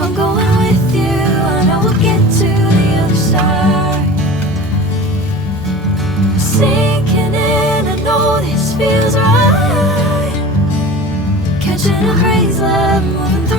I'm going with you, I know we'll get to the other side. Sinking in, I know this feels right. Catching a crazy love, moving through